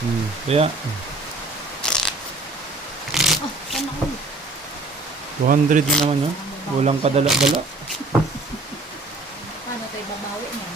Kaya, Ah, sana ko. 200 na naman yun. Walang kadala-dala. Paano tayo babawi na?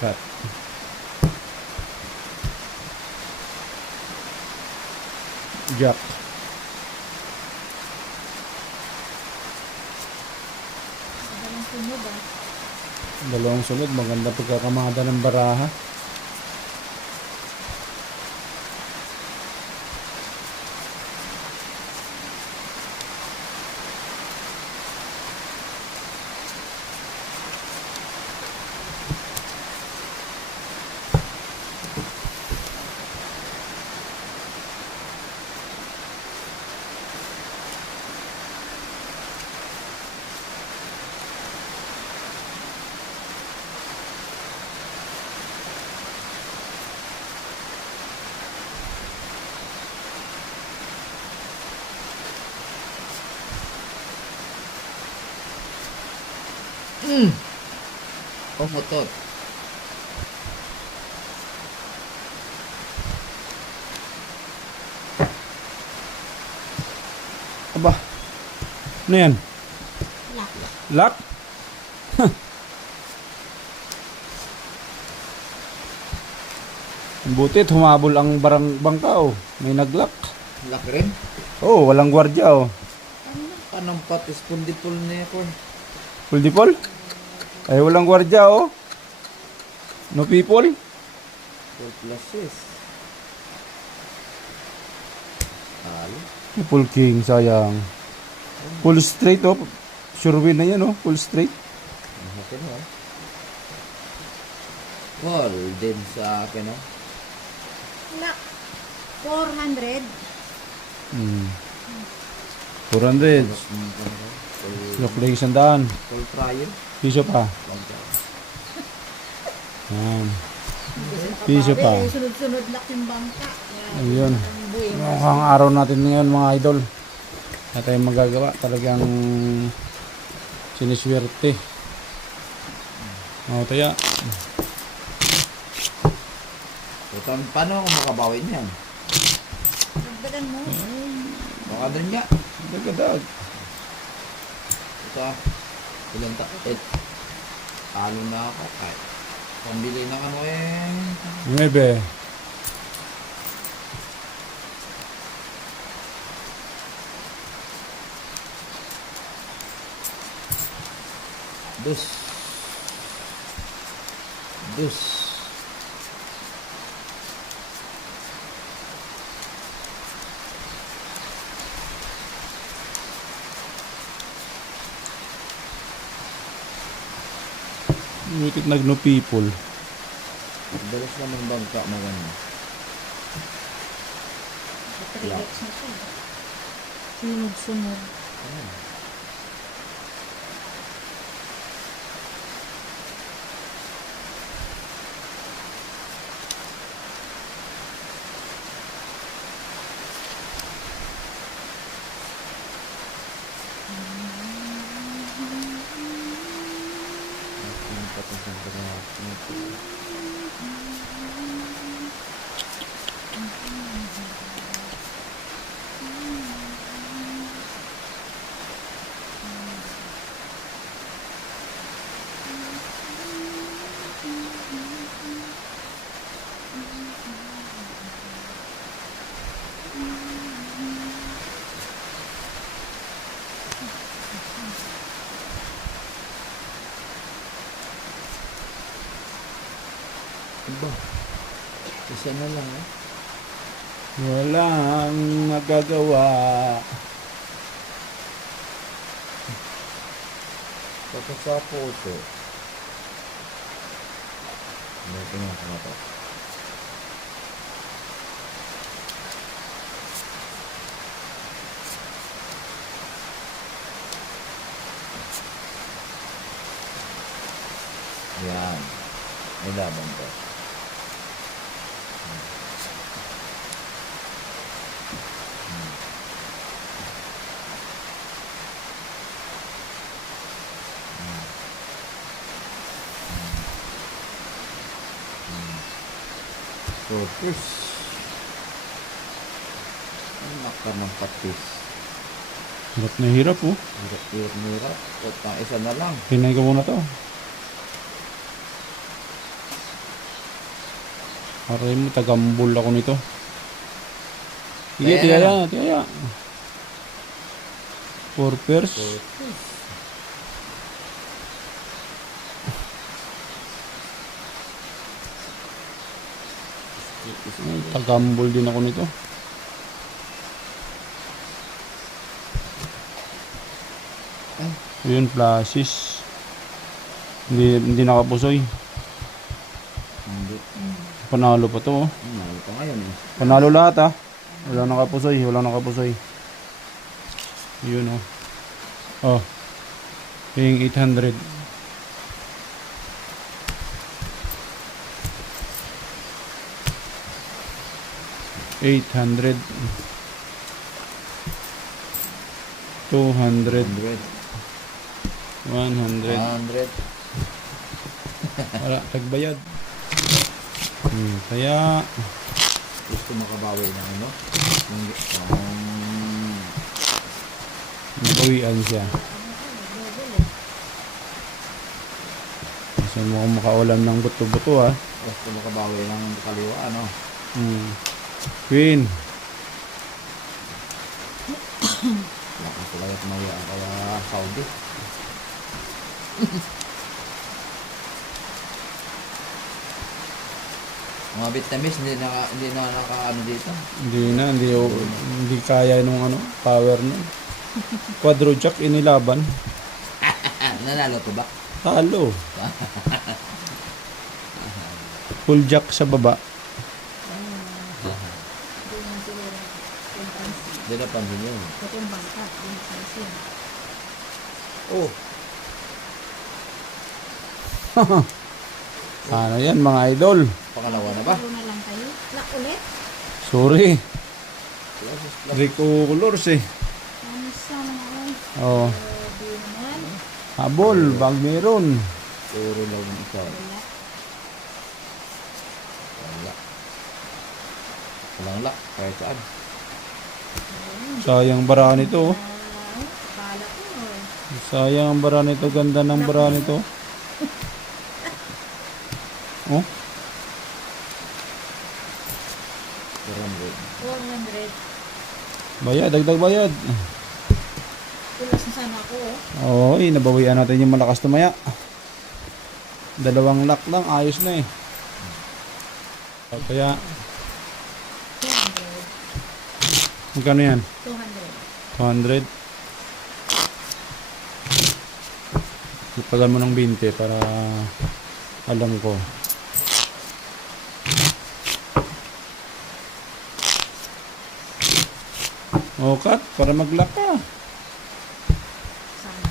Cut. Jack. Walang sunod ah. Dalawang sunod. Maganda pagkakamada ng baraha. Pumutot. Aba. Ano yan? Lock. Lock? Butit, humabol ang bangka oh. May naglock. Lock rin. Oh, walang gwardya oh. Anong patis pundipul niya ko? Full default? Ay, walang gwardya oh. No people? 4 pluses. Talo. Full king, sayang. Full straight oh. Sure win na yan oh. Full straight. Ang akin oh. Golden sa akin oh. Lock. 400. 400. Lock lagi sandaan. Full trial. Piso pa. Yan. Piso pa. Eh, sunod-sunod lock yung bangka. Ayun. Ang buhay mo. Mukhang araw natin ngayon mga idol. Wala tayong magagawa. Talagang siniswerte. O, taya. Ito, paano ako makabawi niyan? Dagdagan mo. Baka din nga. Dagadag. Ito ah. Ilang talo na ako. Ay. Pambili ng ano eh. Nuebe. Dus. Dus. Wicked nagno people. Dalas naman bangka na ganun. 3 weeks na siya. Sunod-sunod. Iba. Isa na lang eh. Walang magagawa. Tapos sa photo. Ano tingnan ko na to? Yan. May laban to. Focus. Anak ka ng patis. Hirap na hirap oh. Hirap. At ang isa na lang. Hinay ko muna to. Aray mo, tagambol ako nito. Sige, Ayan. tiyaya. 4 pairs. Focus. Ay, tagambol din ako nito. Ayun, flashes. Hindi nakapusoy. Hindi. Panalo pa to oh. Mahal pa ngayon eh. Panalo lahat ah. Walang nakapusoy. Yun oh. Oh. Paying 800. $800. 200. 100. 100. 100. Wala, tagbayad. Kaya Gusto makabawi ng ano? nabawian siya. Gusto mo kung makaulam ng buto-buto ah. Gusto makabawi ng kaliwa, ano? Queen. Lakas ko lang at maya kaya Saudi. Mga Vietnamese hindi na naka-ano dito. Hindi kaya nung ano, power nun. Quadro jack inilaban. Nanalo to ba? Talo. Full jack sa baba. Hindi naman siguro yung pansin. Hindi na pansin yun. Ito yung bangka. Yung pansin. Oh, Ano yan mga idol? pangalawa na ba? Puro na lang kayo. Lock ulit. Sorry. Closes lang. Rico Colors eh. Ano sa naman? Oh, Di naman. habol, bag meron. Puro lang yung isa. Wala. Wala. Walang lock. Kahit saan. Sayang bara nito. Oh. Akala ko. Sayang ang bara nito. Ganda ng bara nito. Oh, 400. 400. bayad, dagdag bayad. Tulas na sana ako. Oh. Oy, nabawian natin yung malakas tumaya. 2 lock lang, ayos na eh. Kaya, 200. magkano yan? 200. 200. Ipagan mo ng 20 para alam ko. O cut, para mag-lock ka. Sana.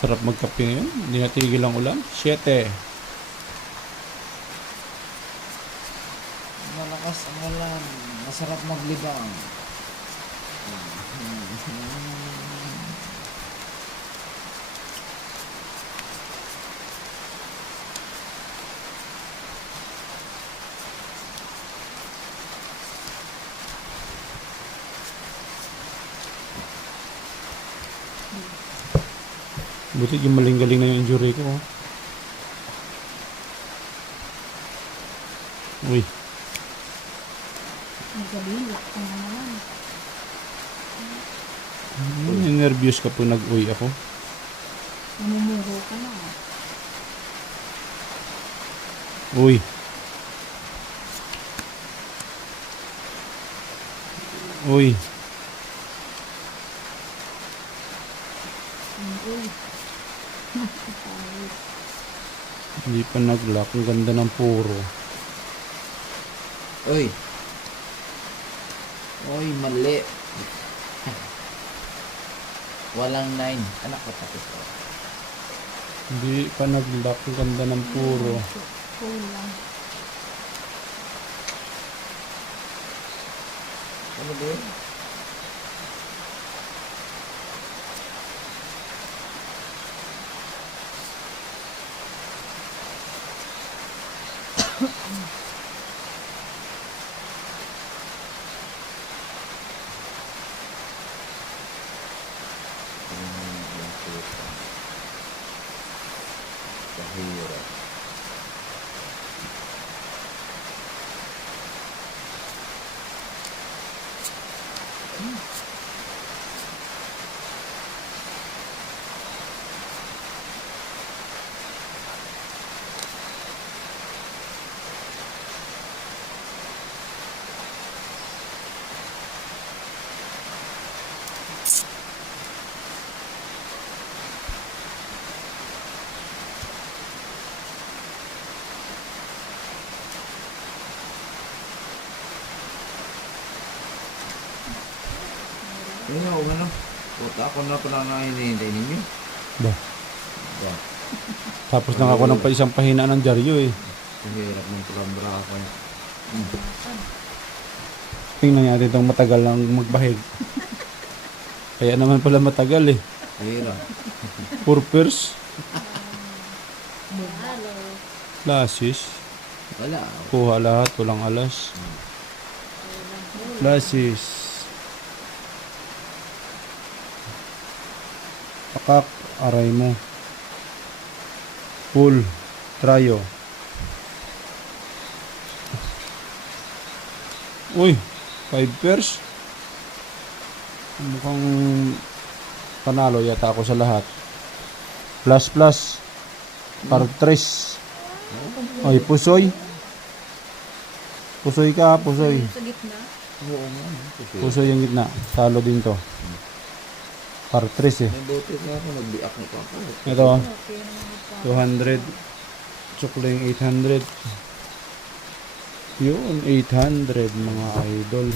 Sarap magkape ngayon. Hindi natigil ang ulan. 7. Malakas ang ulan. Masarap maglibang. Buti yung maling-galing na yung injury ko. Oh. Uy, Ang galing. Lock ko na naman. nervous ka po nag-uy ako. Namumuho ka na. Uy. Uy. Uy. Hindi pa nag-lock. Ang ganda ng puro. Uy. Uy, mali. Walang 9. Anak ko tapos ko. Hindi pa nag-lock. Ang ganda ng puro. Kulang. Ano ba yun? Kahirap. Yun nga, ano? Puta, ako na pala na hinihintay ninyo. Ba. Ba, Tapos nang ako ng isang pahina ng dyaryo eh. kahirap ng palambra ako. Tingnan natin itong matagal lang magbahig. Kaya naman pala matagal eh. Kahirap. Purpers, Halo. lasis, Wala. kuha lahat, walang alas. Lasis. Pakak, aray mo. Full, trayo. Uy, 5 pairs. Mukhang panalo yata ako sa lahat. Plus plus. Partres. Ay, pusoy. Pusoy ka, pusoy. Sa gitna. Oo nga. Kasi Pusoy yung gitna. Talo din to. Partres eh. may bote nga ako, nagbiak na pa ako. Ito, Okay naman ito. 200. Tsukling 800. Yun, 800 mga idol.